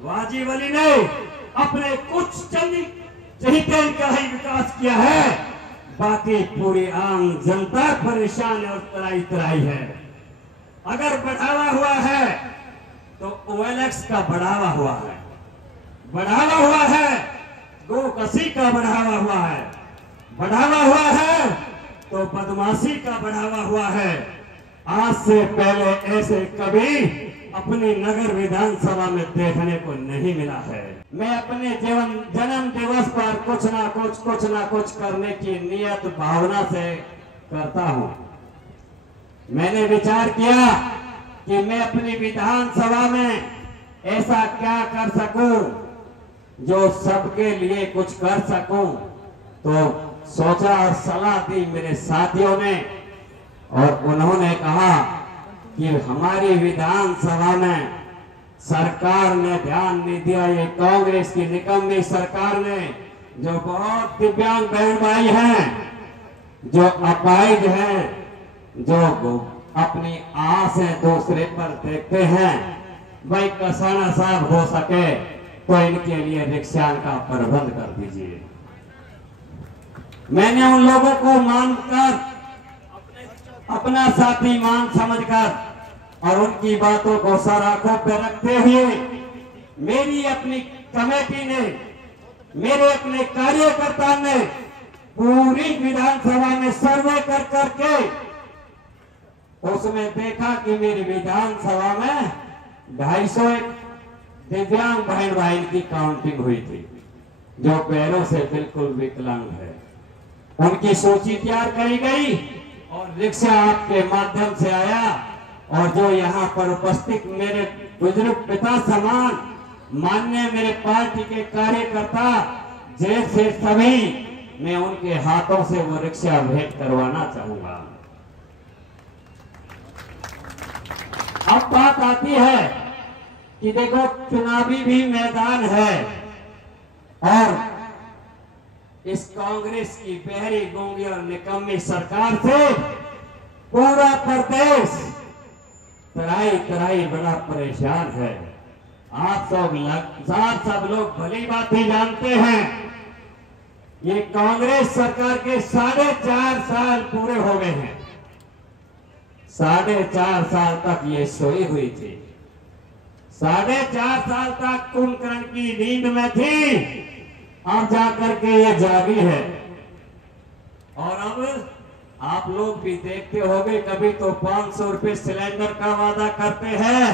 वाजिब अली ने अपने कुछ चंद चहीते का ही विकास किया है, बाकी पूरी आम जनता परेशान और तराई तराई है। अगर बढ़ावा हुआ है तो OLX का बढ़ावा हुआ है, बढ़ावा हुआ है गोकशी का बढ़ावा हुआ है, बढ़ावा हुआ है तो बदमाशी का बढ़ावा हुआ है। आज से पहले ऐसे कभी अपनी नगर विधानसभा में देखने को नहीं मिला है। मैं अपने जन्म दिवस पर कुछ ना कुछ करने की नियत भावना से करता हूं। मैंने विचार किया कि मैं अपनी विधानसभा में ऐसा क्या कर सकूं जो सबके लिए कुछ कर सकूं। तो सोचा और सलाह दी मेरे साथियों ने, और उन्होंने कहा कि हमारी विधानसभा में सरकार ने ध्यान नहीं दिया। ये कांग्रेस की निकम्मी सरकार ने, जो बहुत दिव्यांग बहन भाई हैं, जो अपाहिज हैं, जो अपनी आसें दूसरे पर देखते हैं, भाई कसाना साहब हो सके तो इनके लिए रिक्शा का प्रबंध कर दीजिए। मैंने उन लोगों को मानकर, अपना साथी मान समझकर और उनकी बातों को सर आंखों पर रखते हुए मेरी अपनी कमेटी ने, मेरे अपने कार्यकर्ता ने पूरी विधानसभा में सर्वे कर करके उसमें देखा कि मेरी विधानसभा में 250 दिव्यांग बहन भाई की काउंटिंग हुई थी, जो पैरों से बिल्कुल विकलांग है। उनकी सूची तैयार करी गई और रिक्शा आपके माध्यम से आया, और जो यहाँ पर उपस्थित मेरे बुजुर्ग पिता समान माननीय मेरे पार्टी के कार्यकर्ता जैसे सभी, मैं उनके हाथों से वो रिक्शा भेंट करवाना चाहूंगा। अब बात आती है कि देखो चुनावी भी मैदान है, और इस कांग्रेस की बहरी गूंगी और निकम्मी सरकार से पूरा प्रदेश तराई तराई बड़ा परेशान है। आप सब लोग भली बात ही जानते हैं, ये कांग्रेस सरकार के 4.5 साल पूरे हो गए हैं। 4.5 साल तक ये सोई हुई थी, 4.5 साल तक कुंभकर्ण की नींद में थी, अब जाकर के ये जागी है। और अब आप लोग भी देखते होंगे, कभी तो 500 रुपए सिलेंडर का वादा करते हैं,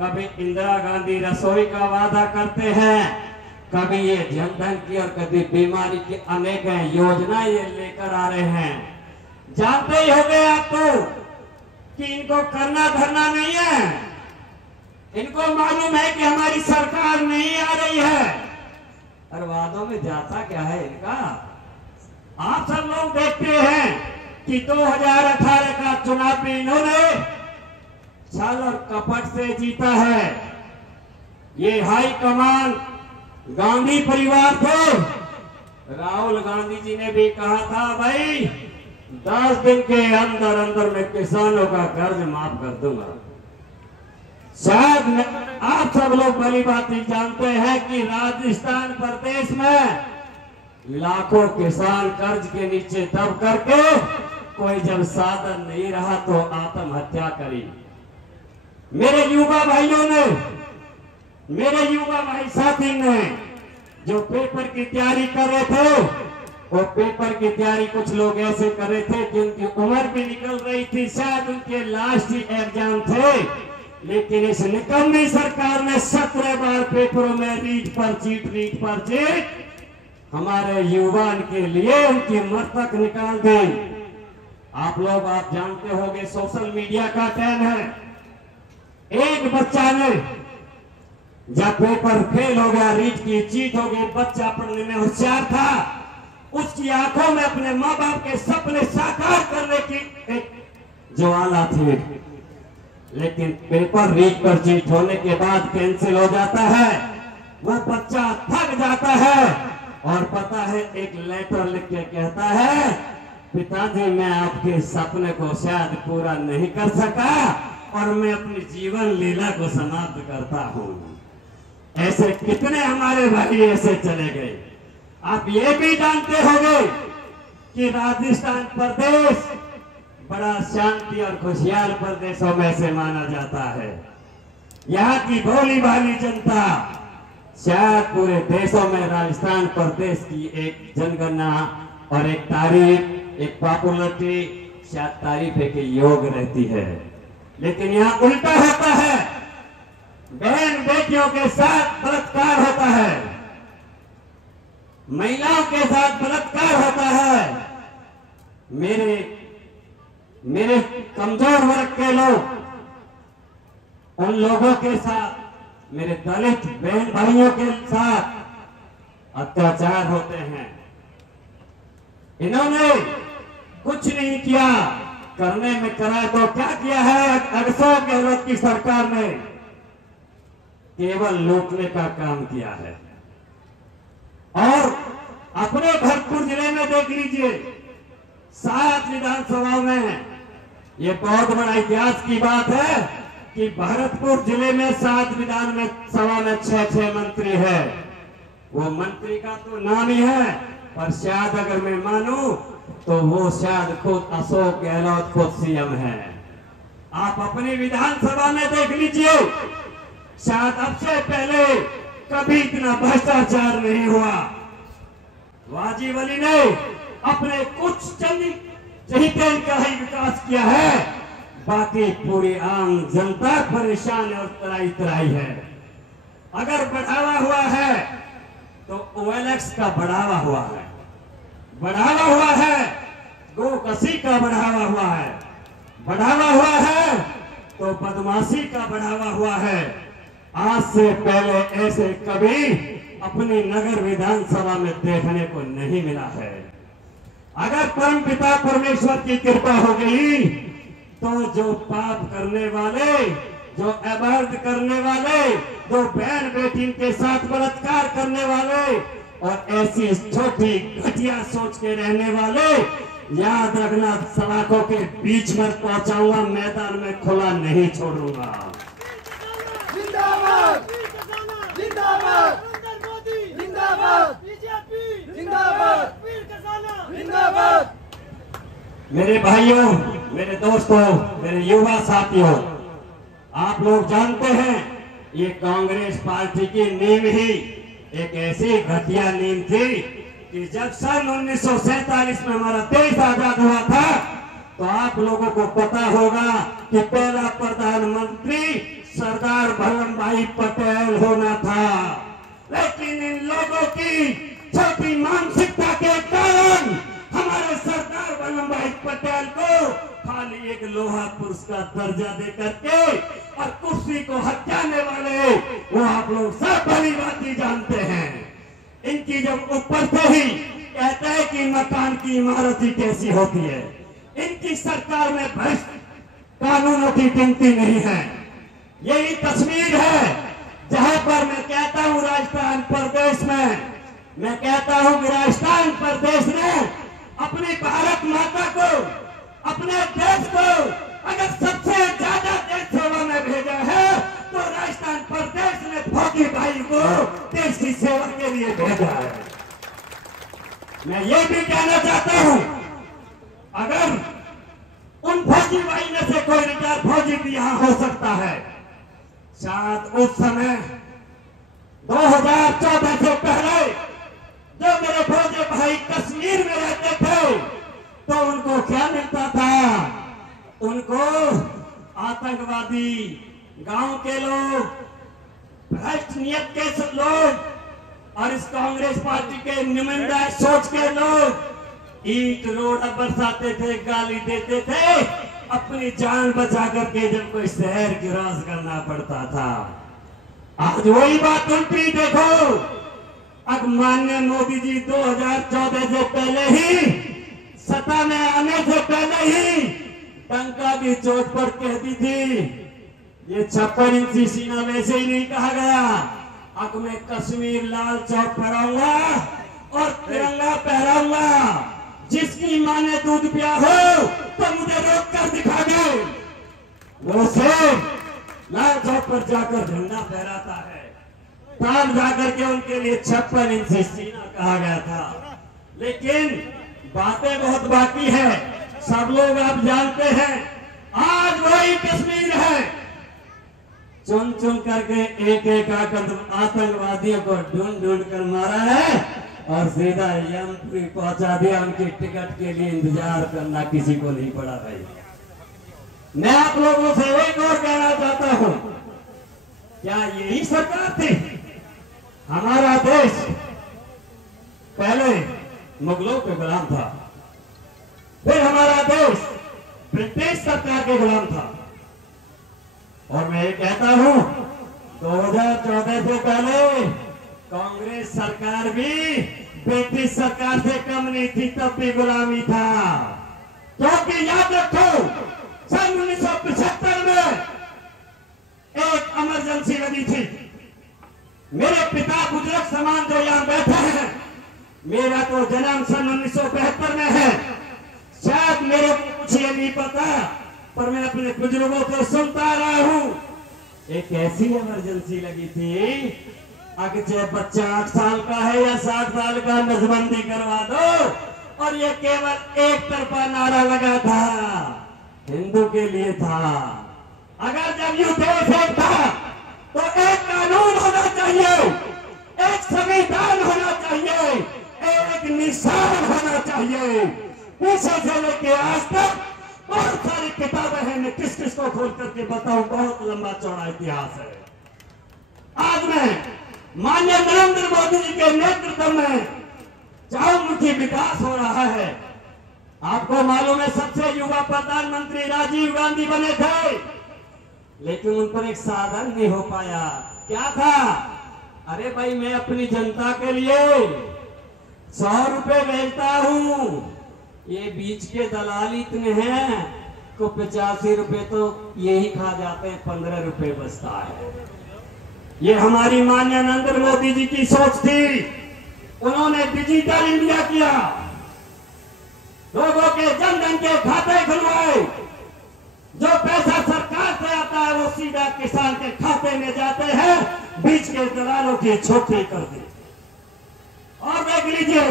कभी इंदिरा गांधी रसोई का वादा करते हैं, कभी ये जनधन की और कभी बीमारी की अनेक योजना ये लेकर आ रहे हैं। जानते ही होंगे आप तो कि इनको करना धरना नहीं है, इनको मालूम है कि हमारी सरकार नहीं आ रही है, और वादों में जाता क्या है इनका। आप सब लोग देखते हैं कि 2018 का चुनाव भी इन्होंने छल और कपट से जीता है। ये हाई कमान गांधी परिवार थे, राहुल गांधी जी ने भी कहा था भाई 10 दिन के अंदर अंदर मैं किसानों का कर्ज माफ कर दूंगा। शायद आप सब लोग भली बात ही जानते हैं कि राजस्थान प्रदेश में लाखों किसान कर्ज के नीचे दब करके कोई जब साधन नहीं रहा तो आत्महत्या करी। मेरे युवा भाइयों ने, मेरे युवा भाई साथी ने जो पेपर की तैयारी कर रहे थे, वो पेपर की तैयारी कुछ लोग ऐसे कर रहे थे कि उनकी उम्र भी निकल रही थी, शायद उनके लास्ट ही एग्जाम थे, लेकिन इस निकम्मी सरकार ने 17 बार पेपरों में रीट पर चीट हमारे युवा के लिए उनकी मृतक निकाल दी। आप जानते होंगे सोशल मीडिया का टाइम है। एक बच्चा ने जब पेपर फेल हो गया, रीट की चीट हो गई, बच्चा पढ़ने में होशियार था, उसकी आंखों में अपने माँ बाप के सपने साकार करने की एक ज्वाला थी, लेकिन पेपर रीट पर चीट होने के बाद कैंसिल हो जाता है। वो बच्चा थक जाता है और पता है एक लेटर लिख के कहता है, पिताजी मैं आपके सपने को शायद पूरा नहीं कर सका और मैं अपनी जीवन लीला को समाप्त करता हूँ। ऐसे कितने हमारे भाई ऐसे चले गए। आप ये भी जानते होंगे कि राजस्थान प्रदेश बड़ा शांति और खुशहाल प्रदेशों में से माना जाता है। यहाँ की भोली भाली जनता शायद पूरे देशों में राजस्थान प्रदेश की एक जनगणना और एक तारीफ, एक पॉपुलरिटी, शायद तारीफ के योग रहती है। लेकिन यहाँ उल्टा होता है, बहन बेटियों के साथ बलात्कार होता है, महिलाओं के साथ बलात्कार होता है। मेरे कमजोर वर्ग के लोग, उन लोगों के साथ, मेरे दलित बहन भाइयों के साथ अत्याचार होते हैं। इन्होंने कुछ नहीं किया, करने में करा तो क्या किया है अशोक गहलोत की सरकार ने? केवल लूटने का काम किया है। और अपने भरतपुर जिले में देख लीजिए, 7 विधानसभाओं में, ये बहुत बड़ा इतिहास की बात है कि भरतपुर जिले में 7 विधानसभा में 6 मंत्री है। वो मंत्री का तो नाम ही है, पर शायद अगर मैं मानूं तो वो शायद खुद अशोक गहलोत खुद सीएम है। आप अपनी विधानसभा में देख लीजिए, शायद अब से पहले कभी इतना भ्रष्टाचार नहीं हुआ। वाजिब अली ने अपने कुछ चंद चहीते का ही विकास किया है, बाकी पूरी आम जनता परेशान और तराई तराई है। अगर बढ़ावा हुआ है तो OLX का बढ़ावा हुआ है, बढ़ावा हुआ है, गोकशी का बढ़ावा हुआ है, बढ़ावा हुआ है तो बदमाशी का बढ़ावा हुआ है। आज से पहले ऐसे कभी अपनी नगर विधानसभा में देखने को नहीं मिला है। अगर परम पिता परमेश्वर की कृपा हो गई तो जो पाप करने वाले, जो अवैध करने वाले, जो बहन बेटी के साथ बलात्कार करने वाले और ऐसी छोटी घटिया सोच के रहने वाले, याद रखना सलाखों के बीच में पहुंचाऊंगा, मैदान में खुला नहीं छोड़ूंगा। जिंदाबाद जिंदाबाद जिंदाबाद जिंदाबाद जिंदाबाद। मेरे भाइयों, मेरे दोस्तों, मेरे युवा साथियों, आप लोग जानते हैं ये कांग्रेस पार्टी की नींव ही एक ऐसी घटिया नींव थी कि जब सन 1947 में हमारा देश आजाद हुआ था तो आप लोगों को पता होगा कि पहला प्रधानमंत्री सरदार वल्लभ भाई पटेल होना था। लेकिन इन लोगों की छोटी मानसिकता के कारण हमारे सरदार वल्लभ भाई पटेल को खाली एक लोहा पुरुष का दर्जा दे करके और कुर्सी को हथियाने वाले वो आप लोग सब भली भांति जानते हैं। इनकी जब ऊपर से ही कहते हैं कि मकान की इमारत ही कैसी होती है, इनकी सरकार में भ्रष्ट कानूनों की गिनती नहीं है। यही तस्वीर है जहां पर मैं कहता हूं राजस्थान प्रदेश में, मैं कहता हूं कि राजस्थान प्रदेश ने अपनी भारत माता को, अपने देश को अगर सबसे ज्यादा देश सेवा में भेजा है तो राजस्थान प्रदेश ने फौजी भाई को देश की सेवा के लिए भेजा है। मैं ये भी कहना चाहता हूं, अगर उन फौजी भाई में से कोई रिटायर फौजी भी यहां हो सकता है, शायद उस समय 2014 से पहले जो मेरे फौजी भाई कश्मीर में रहते थे तो उनको क्या मिलता था? उनको आतंकवादी, गांव के लोग, भ्रष्ट नियत के लोग और इस कांग्रेस पार्टी के नुमाइंदा सोच के लोग ईंट रोड बरसाते थे, गाली देते थे, अपनी जान बचा करके जब कोई शहर क्रॉस करना पड़ता था। आज वही बात उल्टी देखो। अब माननीय मोदी जी 2014 से पहले ही, सत्ता में आने से पहले ही डंका की चोट पर कह दी थी, ये 56 इंची सीना वैसे ही नहीं कहा गया, अब मैं कश्मीर लाल चौक फहराऊंगा और तिरंगा फहराऊंगा। जिसकी मां ने दूध पिया हो तो मुझे रोक कर दिखा दे, वो से लाल चौक पर जाकर झंडा फहराता है। तब जाकर के उनके लिए 56 इंच सीना कहा गया था। लेकिन बातें बहुत बाकी है, सब लोग आप जानते हैं। आज वही कश्मीर है, चुन चुन करके एक एक आतंकवादियों को ढूंढ ढूंढ कर मारा है और सीधा एमपी पहुंचा दिया। उनकी टिकट के लिए इंतजार करना किसी को नहीं पड़ा भाई। मैं आप लोगों से एक और कहना चाहता हूं, क्या यही सरकार थी? हमारा देश पहले मुगलों के गुलाम था, फिर हमारा देश ब्रिटिश सरकार के गुलाम था। और मैं ये कहता हूं 2014 से पहले कांग्रेस सरकार भी ब्रिटिश सरकार से कम नहीं थी, तब भी गुलामी था। क्योंकि याद रखो, सन 1975 में एक इमरजेंसी लगी थी। मेरे पिता बुजुर्ग समान जो यहाँ बैठे हैं, मेरा तो जन्म सन 1972 में है। शायद मेरे को कुछ ये नहीं पता, पर मैं अपने बुजुर्गों को सुनता रहा हूं। एक ऐसी इमरजेंसी लगी थी, अगर चाहे बच्चा 8 साल का है या 60 साल का, नसबंदी करवा दो। और ये केवल एक तरफा नारा लगा था, हिंदू के लिए था। अगर जब युद्ध था तो एक कानून होना चाहिए, एक संविधान होना चाहिए, एक निशान होना चाहिए। पीछे से लेके आज तक बहुत सारी किताबें हैं, मैं किस किस को खोल करके बताऊं, बहुत लंबा चौड़ा इतिहास है। आज मैं माननीय नरेंद्र मोदी जी के नेतृत्व में चहुमुखी विकास हो रहा है। आपको मालूम है, सबसे युवा प्रधानमंत्री राजीव गांधी बने थे, लेकिन उन पर एक साधन नहीं हो पाया। क्या था? अरे भाई, मैं अपनी जनता के लिए 100 रुपए भेजता हूं, ये बीच के दलाल इतने हैं को 85 रुपए तो यही खा जाते हैं, 15 रुपए बचता है। ये हमारी माननीय नरेंद्र मोदी जी की सोच थी। उन्होंने डिजिटल इंडिया किया, लोगों के जन धन के खाते खुलवाए। जो पैसा सरकार से आता है वो सीधा किसान के खाते में जाते हैं, बीच के दलालों की छोटी कर दी। और देख लीजिए,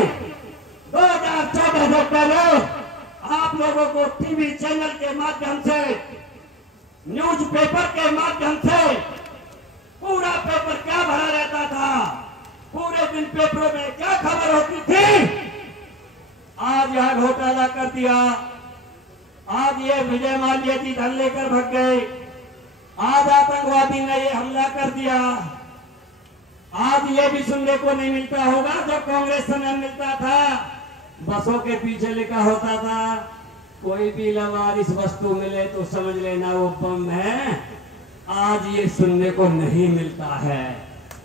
2014 से पहले आप लोगों को टीवी चैनल के माध्यम से, न्यूज़पेपर के माध्यम से पूरा पेपर क्या भरा रहता था, पूरे दिन पेपरों में क्या खबर होती थी। आज यह घोटाला कर दिया, आज ये विजय माल्या जी धन लेकर भाग गए, आज आतंकवादी ने ये हमला कर दिया। आज ये भी सुनने को नहीं मिलता होगा जो कांग्रेस समय मिलता था, बसों के पीछे लिखा होता था, कोई भी लवारिस वस्तु मिले तो समझ लेना वो बम है। आज ये सुनने को नहीं मिलता है।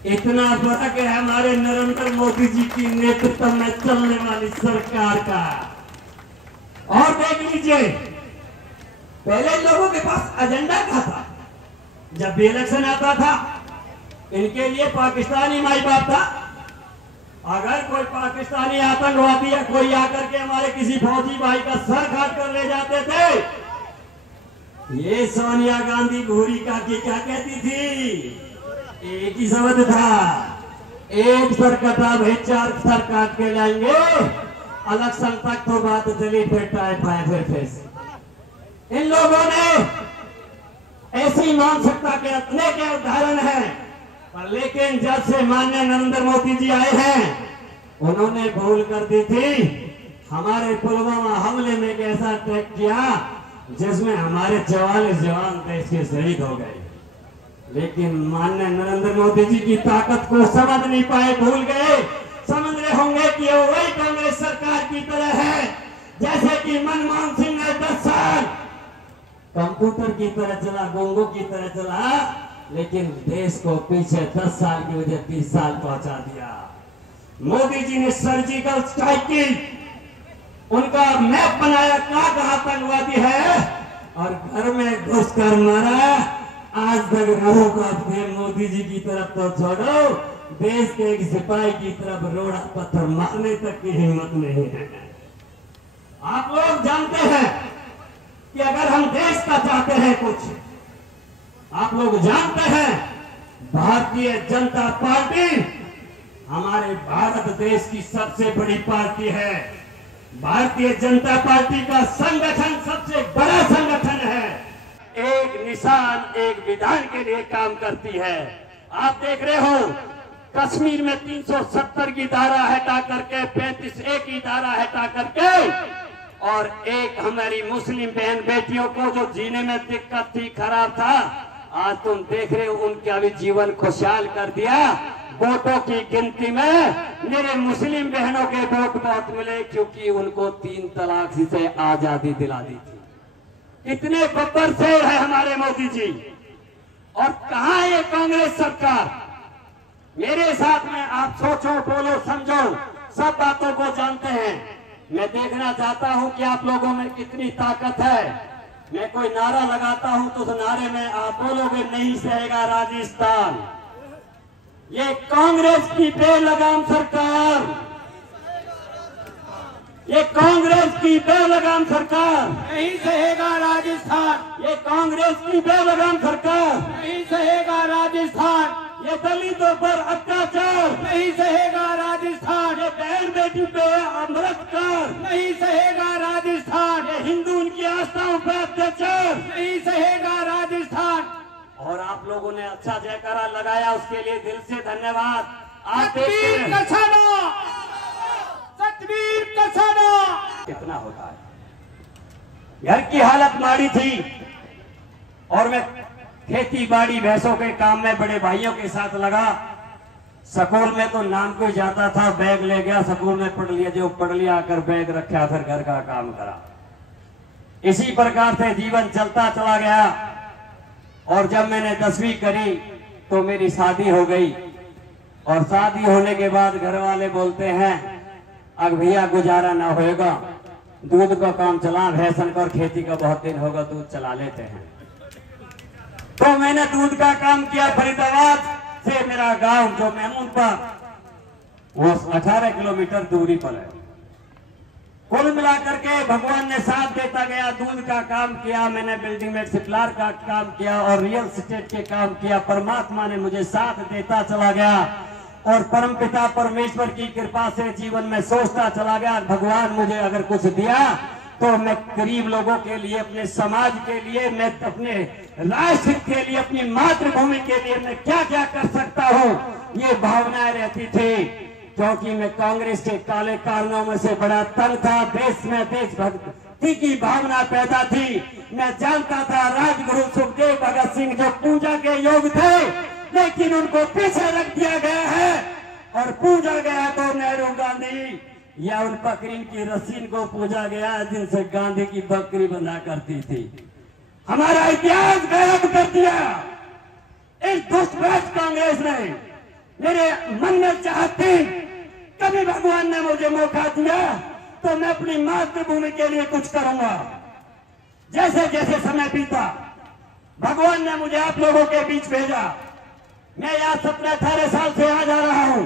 इतना फर्क है हमारे नरेंद्र मोदी जी की नेतृत्व में चलने वाली सरकार का। और देख लीजिए, पहले लोगों के पास एजेंडा क्या था? जब भी इलेक्शन आता था, इनके लिए पाकिस्तानी माई बाप था। अगर कोई पाकिस्तानी आतंकवादी या कोई आकर के हमारे किसी फौजी भाई का सर काट कर ले जाते थे, ये सोनिया गांधी घूरी काकी क्या कहती थी? एक ही शब्द था, एक सर कटा भाई 4 सर काट के लाएंगे, इलेक्शन तक तो बात चली, फिर फेस। इन लोगों ने ऐसी मानसिकता के अनेक उदाहरण है, पर लेकिन जब से माननीय नरेंद्र मोदी जी आए हैं, उन्होंने भूल कर दी थी। हमारे पुलवामा हमले में एक ऐसा अटैक किया जिसमें हमारे 44 जवान देश के शहीद हो गए, लेकिन माननीय नरेंद्र मोदी जी की ताकत को समझ नहीं पाए, भूल गए। समझ रहे होंगे कि वो वही कांग्रेस सरकार की तरह है जैसे कि मनमोहन सिंह ने 10 साल कंप्यूटर की तरह चला, गोंगो की तरह चला, लेकिन देश को पीछे 10 साल की वजह 30 साल पहुंचा दिया। मोदी जी ने सर्जिकल स्ट्राइक की, उनका मैप बनाया, कहां आतंकवादी है, और घर में घुस कर मारा। आज तक लोगों को अपने मोदी जी की तरफ तो छोड़ो, देश के एक सिपाही की तरफ रोड़ा पत्थर मारने तक की हिम्मत नहीं है। आप लोग जानते हैं कि अगर हम देश का चाहते हैं कुछ, आप लोग जानते हैं भारतीय जनता पार्टी हमारे भारत देश की सबसे बड़ी पार्टी है। भारतीय जनता पार्टी का संगठन सबसे बड़ा संगठन है। एक निशान एक विधान के लिए काम करती है। आप देख रहे हो कश्मीर में 370 की धारा हटा करके 35A की धारा हटा करके और एक हमारी मुस्लिम बहन बेटियों को जो जीने में दिक्कत थी, खराब था, आज तुम देख रहे हो उनका भी जीवन खुशहाल कर दिया। वोटों की गिनती में मेरे मुस्लिम बहनों के वोट बहुत मिले क्योंकि उनको 3 तलाक से आजादी दिला दी थी। कितने बब्बर शेर है हमारे मोदी जी। और कहां है कांग्रेस सरकार? मेरे साथ में आप सोचो, बोलो, समझो, सब बातों को जानते हैं। मैं देखना चाहता हूं कि आप लोगों में कितनी ताकत है। मैं कोई नारा लगाता हूं तो उस नारे में आप बोलोगे नहीं सहेगा राजस्थान। ये कांग्रेस की बेलगाम सरकार, ये कांग्रेस की बेलगाम सरकार नहीं सहेगा राजस्थान। ये कांग्रेस की बेलगाम सरकार नहीं सहेगा राजस्थान। ये दलितों पर अत्याचार नहीं सहेगा राजस्थान। ये बहन बेटी पे अमृतकर नहीं सहेगा राजस्थान। ये हिंदू उनकी आस्थाओं पर अत्याचार नहीं सहेगा राजस्थान। और आप लोगों ने अच्छा जयकारा लगाया, उसके लिए दिल से धन्यवाद। आप देखते सतवीर हैं कसाना, सतवीर कसाना। कितना होता है। घर की हालत माड़ी थी और मैं खेती बाड़ी भैंसों के काम में बड़े भाइयों के साथ लगा। स्कूल में तो नाम को जाता था, बैग ले गया, स्कूल में पढ़ लिया, जो पढ़ लिया आकर बैग रखा, फिर घर का काम करा। इसी प्रकार से जीवन चलता चला गया। और जब मैंने 10वीं करी तो मेरी शादी हो गई। और शादी होने के बाद घर वाले बोलते हैं अब भैया गुजारा ना होएगा, दूध का काम चला, भैंसन का और खेती का बहुत दिन होगा, दूध चला लेते हैं। तो मैंने दूध का काम किया। फरीदाबाद से मेरा गांव जो महमूदपुर, वो 18 किलोमीटर दूरी पर है। कुल मिलाकर के भगवान ने साथ देता गया। दूध का काम किया मैंने, बिल्डिंग में सिपलार का काम किया और रियल एस्टेट के काम किया। परमात्मा ने मुझे साथ देता चला गया और परमपिता परमेश्वर की कृपा से जीवन में सोचता चला गया, भगवान मुझे अगर कुछ दिया तो मैं गरीब लोगों के लिए, अपने समाज के लिए, मैं अपने राष्ट्र के लिए, अपनी मातृभूमि के लिए मैं क्या क्या कर सकता हूँ, ये भावनाएं रहती थी। क्योंकि मैं कांग्रेस के काले कारणों में से बड़ा तंग था। देश में देशभक्ति की भावना पैदा थी। मैं जानता था राजगुरु सुखदेव भगत सिंह जो पूजा के योग थे, लेकिन उनको पीछे रख दिया गया है और पूजा गया तो नेहरू गांधी या उन बकरीन की रस्सीन को पूजा गया जिनसे गांधी की बकरी बंधा करती थी। हमारा इतिहास गायब कर दिया इस दुष्ट कांग्रेस ने। मेरे मन में चाहत थी कभी भगवान ने मुझे मौका दिया तो मैं अपनी मातृभूमि के लिए कुछ करूंगा। जैसे जैसे समय बीता भगवान ने मुझे आप लोगों के बीच भेजा। मैं यहाँ 17-18 साल से आ जा रहा हूं।